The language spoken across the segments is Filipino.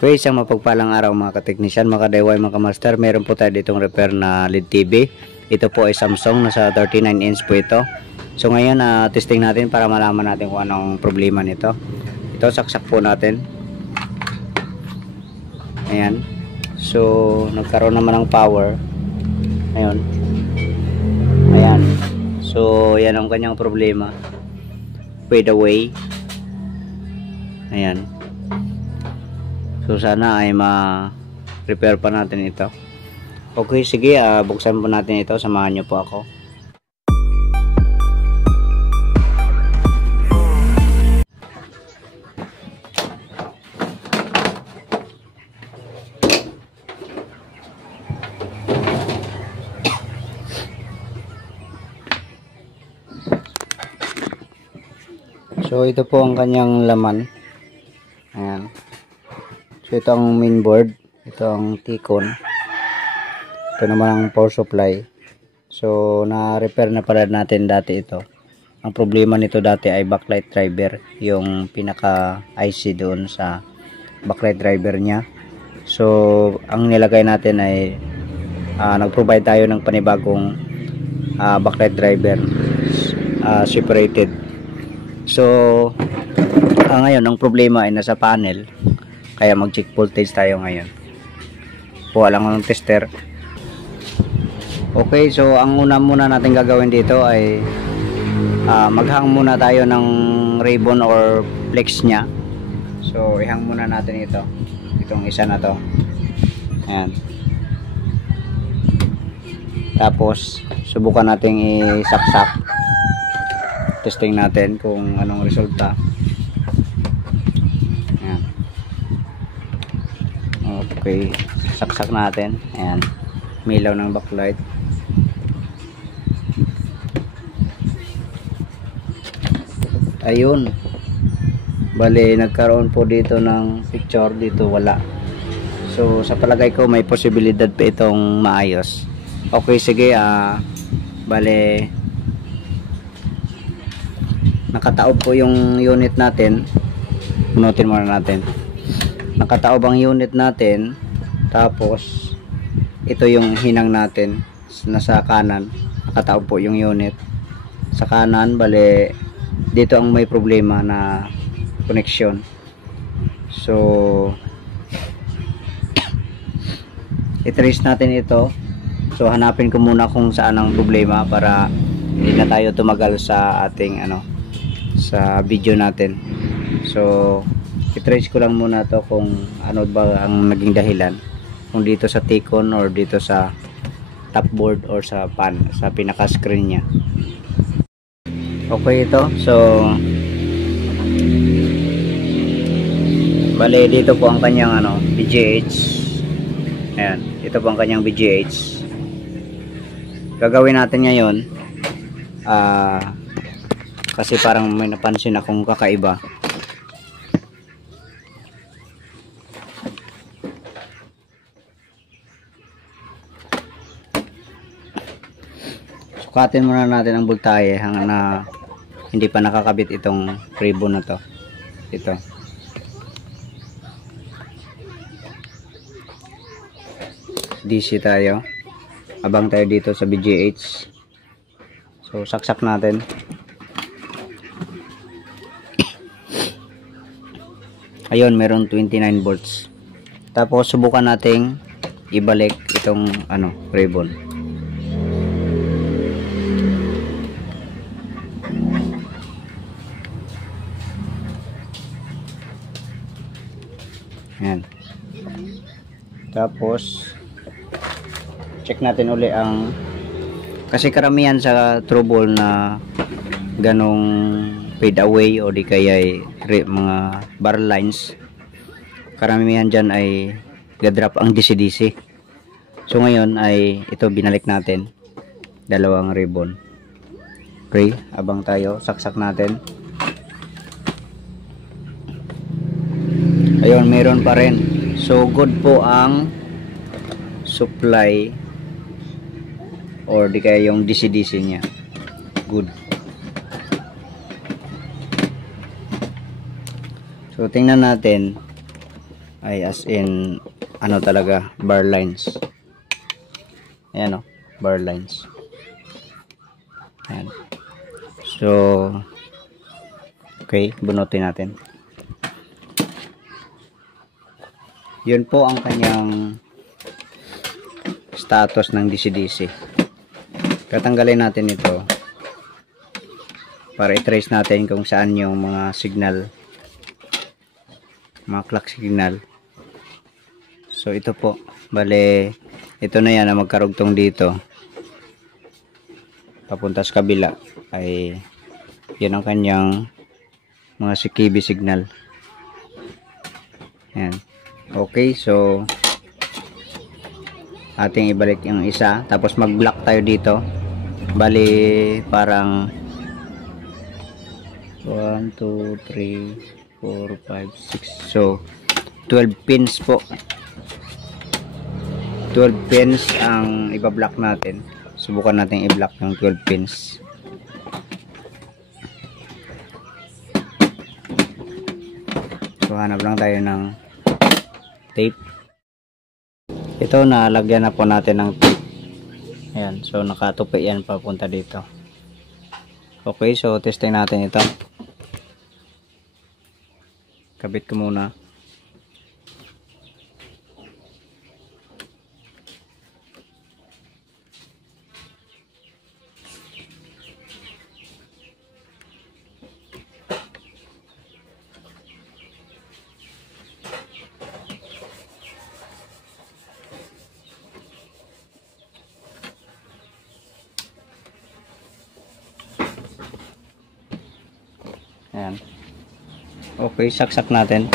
Okay, isang mapagpalang araw mga kateknisyan, mga ka-DIY, mga ka-master. Meron po tayo ditong repair na LED TV. Ito po ay Samsung, nasa 39 inch po ito. So ngayon, testing natin para malaman natin kung anong problema nito. Ito, saksak po natin. Ayan. So, nagkaroon naman ng power. Ayan. Ayan. So, yan ang kanyang problema. Fade away. Ayan. So sana ay ma-repair pa natin ito. Okay, sige, buksan po natin ito. Samahan niyo po ako. So ito po ang kanyang laman. Ayan. So ito ang main board, ito ang T-con, ito naman ang power supply. So na-repair na pala natin dati ito. Ang problema nito dati ay backlight driver, yung pinaka IC doon sa backlight driver niya. So ang nilagay natin ay nag-provide tayo ng panibagong backlight driver, separated. So ngayon ang problema ay nasa panel. Kaya mag-check voltage tayo ngayon. Kuha lang ng tester. Okay, so ang una muna natin gagawin dito ay maghang muna tayo ng ribbon or flex nya. So ihang muna natin ito. Itong isa na to. Ayan. Tapos subukan nating isaksak. Testing natin kung anong resulta. Okay, saksak natin. Ayan, milaw ng backlight. Ayun, bali nagkaroon po dito ng picture, dito wala. So sa palagay ko may posibilidad pa itong maayos. Okay, sige, bali nakataob po yung unit natin. Punutin muna natin. Nakataob ang unit natin, tapos ito yung hinang natin nasa kanan. Nakataob po yung unit sa kanan, bali dito ang may problema na connection. So i-trace natin ito. So hanapin ko muna kung saan ang problema para hindi na tayo tumagal sa ating sa video natin. So i-trace ko lang muna to kung ano ba ang naging dahilan, kung dito sa T-con or dito sa top board or sa pinaka screen nya. Okay, ito, so bale dito po ang kanyang BGH. Ayan, ito po ang kanyang BGH. Gagawin natin ngayon, kasi parang may napansin akong kakaiba. Sukatin muna natin ang voltahe hanggang na hindi pa nakakabit itong ribbon na to. Ito. DC tayo. Abang tayo dito sa BGH. So saksak natin. Ayun, meron 29 volts. Tapos subukan nating ibalik itong ribbon. Ayan. Tapos check natin uli kasi karamihan sa trouble na ganong fade away o di kaya mga bar lines, karamihan dyan ay gadrop ang DC-DC. So ngayon ay ito binalik natin, dalawang ribbon. Okay, abang tayo, saksak natin. Ayun, meron pa rin. So good po ang supply or di kaya yung DC-DC nya. Good. So tingnan natin ay as in ano talaga, bar lines. Ayan o, bar lines. Ayan. So okay, bunutin natin. Yun po ang kanyang status ng DC-DC. Tatanggalin natin ito para i-trace natin kung saan yung mga signal, mga clock signal. So ito po, bale ito na yan na magkarugtong dito papunta sa kabila ay yun ang kanyang mga CKB signal. Yan. Okay, so ating ibalik yung isa, tapos mag-block tayo dito. Bali parang 1, 2, 3, 4, 5, 6. So 12 pins po. 12 pins ang iba-block natin. Subukan natin i-block yung 12 pins. So hanap lang tayo ng tape. Ito, nalagyan na po natin ng tape. Ayan, so nakatupi yan papunta dito. Okay, so testing natin ito. Kabit ko muna. Ayan. Okay, saksak natin.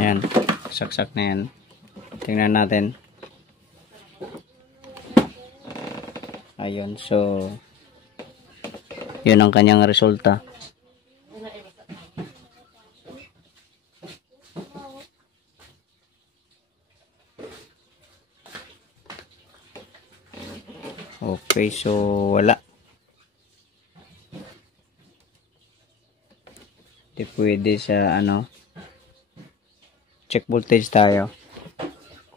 Ayan, saksak na yan. Tingnan natin. Ayun, so yun ang kanyang resulta. Okay, so wala. Hindi pwede sa ano. Check voltage tayo.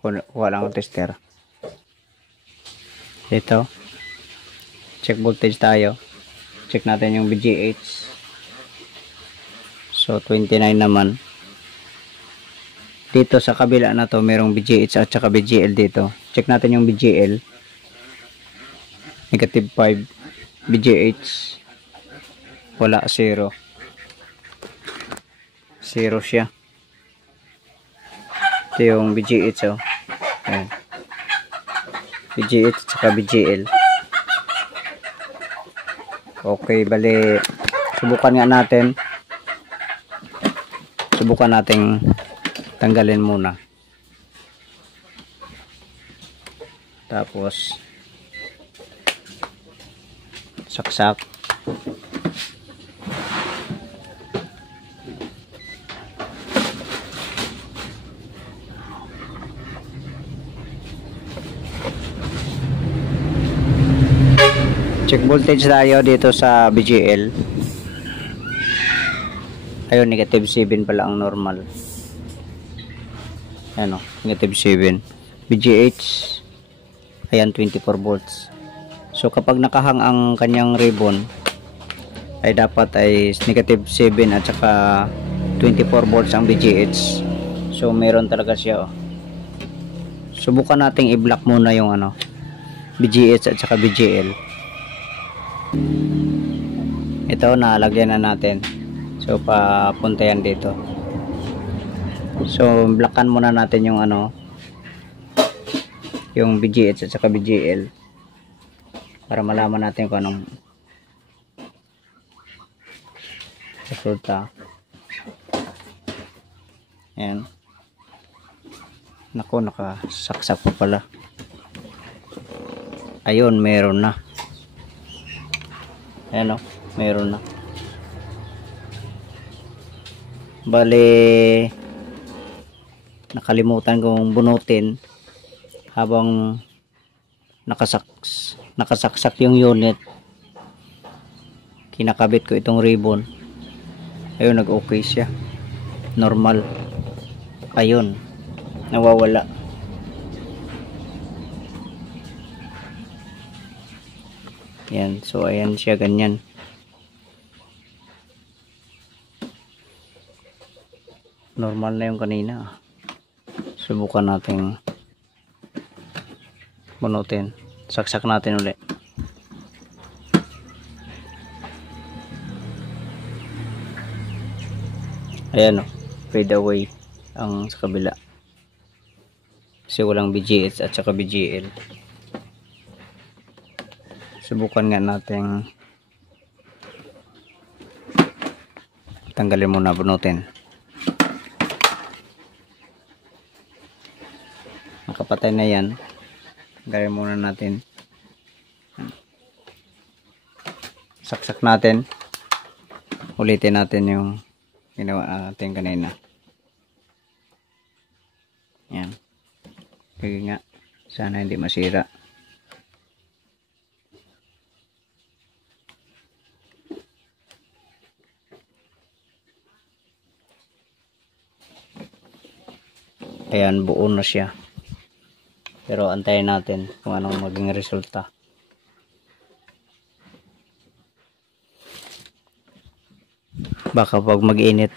Kuha lang ang tester. Ito. Check voltage tayo. Check natin yung VGH. So 29 naman. Dito sa kabila na to merong VGH at saka VGL dito. Check natin yung VGL. Negative 5. VGH wala, 0 siya. Ito yung VGH, oh. Ayan. VGH at VGL. Okay, bali subukan nga natin. Subukan nating tanggalin muna. Tapos saksak. Check voltage tayo dito sa VGL. Ayun, negative 7 pala ang normal. Ano, negative 7. VGH, ayan, 24 volts. So kapag nakahang ang kanyang ribbon ay dapat ay negative 7 at saka 24 volts ang VGH. So meron talaga siya, oh. Subukan nating i-block muna yung ano, VGH at saka VGL. Ito, nalagyan na natin. So papunta yan dito. So blockan muna natin yung ano, yung VGH at saka VGL para malaman natin kung anong resulta. Ayan. Naku, nakasaksak pa pala. Ayun, meron na. Ayan, o, meron na. Bale, nakalimutan kong bunutin habang nakasaksak yung unit. Kinakabit ko itong ribbon. Ayun, nag-okay siya. Normal. Ayun, nawawala. Yan, so ayan siya, ganyan. Normal na yung kanina. Subukan natin bunutin. Saksak natin ulit. Ayan o, fade away ang sa kabila. Kasi walang BGH at saka BGL. Subukan nga natin tanggalin muna, bunutin. Nakapatay na yan. Tanggalin muna natin. Saksak natin. Ulitin natin yung ginawa natin kanina. Yan. Sige nga. Sana hindi masira. Ayan, buo na siya. Pero antayin natin kung anong maging resulta. Baka pag mag-init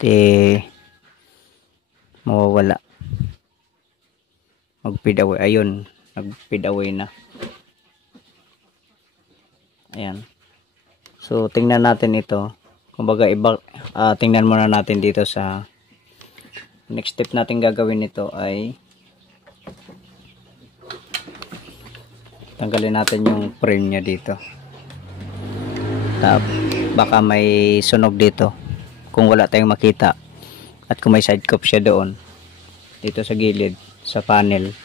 mawawala. Mag-fade away. Ayun, nag-fade away na. Ayan. So tingnan natin ito. Kumbaga tingnan muna natin dito sa next step natin gagawin nito ay tanggalin natin yung frame nya dito. Baka may sunog dito kung wala tayong makita, at kung may side cup siya doon dito sa gilid sa panel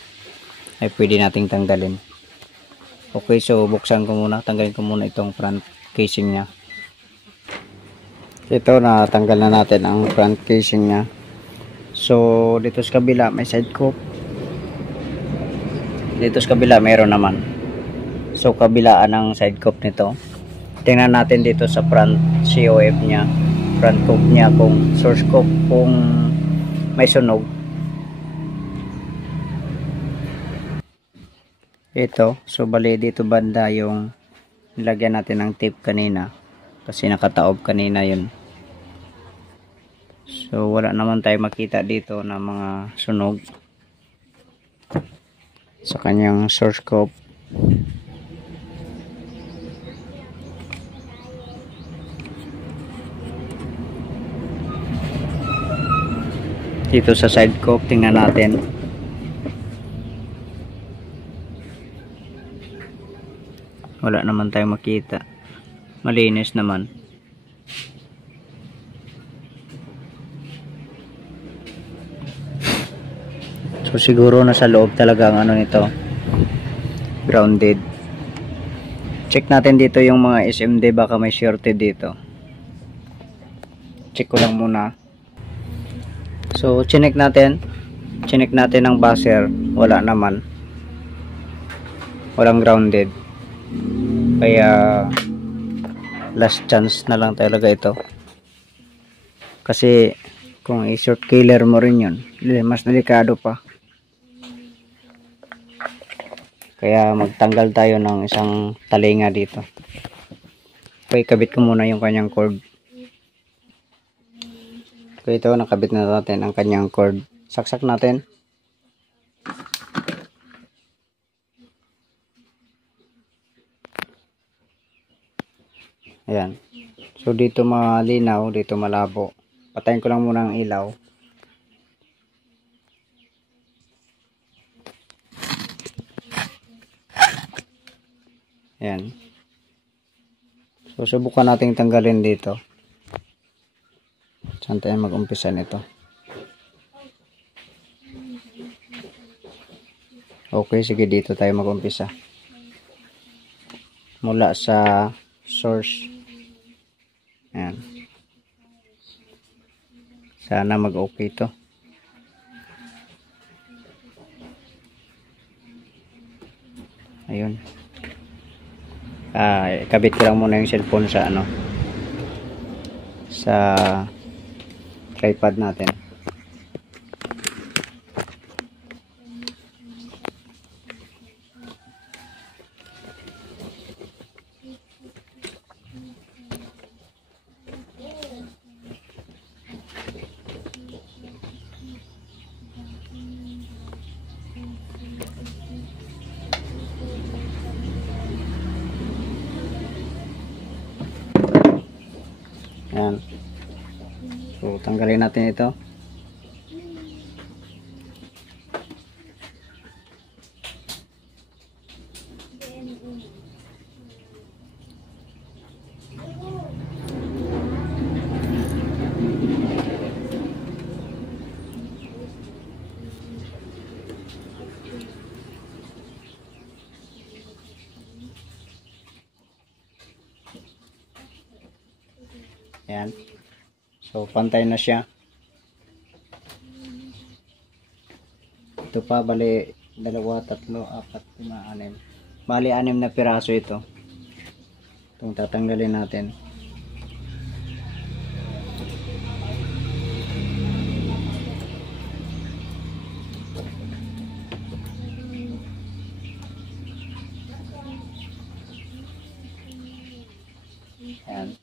ay pwede nating tanggalin. Okay, so buksan ko muna, tanggalin ko muna itong front casing nya. Ito, na tanggal na natin ang front casing nya. So dito sa kabila may side cup, dito sa kabila mayroon naman. So kabilaan ng side cup nito. Tingnan natin dito sa front COF nya, front cup nya, kung source cup, kung may sunog. Ito, so bali dito banda yung nilagyan natin ng tape kanina kasi nakataob kanina yun. So wala naman tayo makita dito na mga sunog sa kanyang source cup. Dito sa side cup, tingnan natin. Wala naman tayong makita. Malinis naman. So siguro nasa loob talaga ang ano nito, grounded. Check natin dito yung mga SMD, baka may shorted dito. Check ko lang muna. So chinek natin ang buzzer, wala naman, walang grounded, kaya last chance na lang talaga ito. Kasi kung i-short killer mo rin yun, mas delikado pa. Kaya magtanggal tayo ng isang talinga dito. Okay, kabit ko muna yung kanyang cord. So ito, nakabit na natin ang kanyang cord. Saksak natin. Ayan. So dito malinaw, dito malabo. Patayin ko lang muna ang ilaw. Ayan. So subukan nating tanggalin dito. Saan tayo mag-umpisa nito? Okay, sige, dito tayo mag-umpisa. Mula sa source. Ayan. Sana mag-okay to. Ayun. Ikabit ko lang muna yung cellphone sa ano, sa tripod natin. Ayan. So, tanggalin natin ito. Ayan. So, pantay na siya. Ito pa, bali, 2, 3, 4, 5, 6. Bali, 6 na piraso ito. Itong tatanggalin natin. Ayan.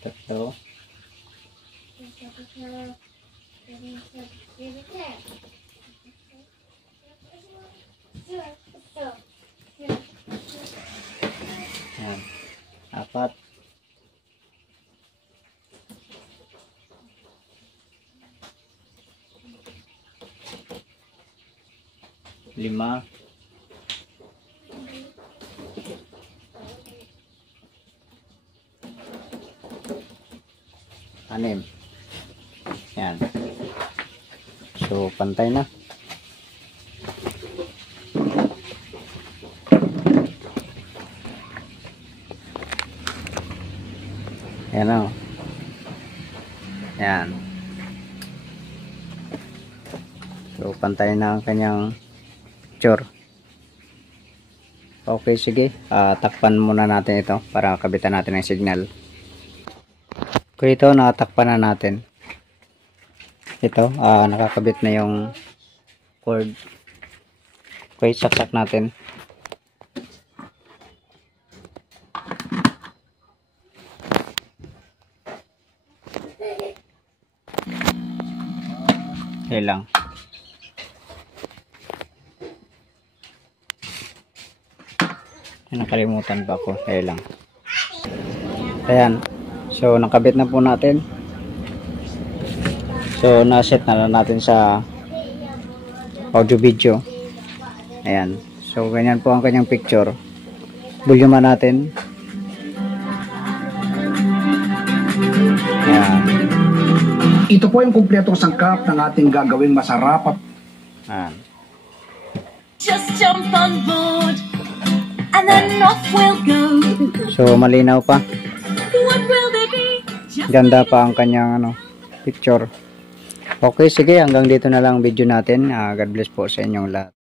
Tatlo. Ayan. 4. 5. 6. Ayan. So, pantay na. Ayan o. Ayan. So, pantay na ang kanyang picture. Okay, sige. Takpan muna natin ito para kabitan natin ang signal. Okay, ito nakatakpan na natin. Ito, nakakabit na yung cord. Okay, saksak natin. Okay lang. Nakalimutan pa ako. Okay lang. Ayan. So, nakabit na po natin. So, naset na lang natin sa audio video. Ayan. So, ganyan po ang kanyang picture. Volume natin. Ayan. Ito po yung kumpletong sangkap ng ating gagawing masarap. Ayan. Just jump on board and then off we'll go. So, malinaw pa. What will they be? Ganda pa ang kanyang picture. Okay, sige. Hanggang dito na lang video natin. God bless po sa inyong lahat.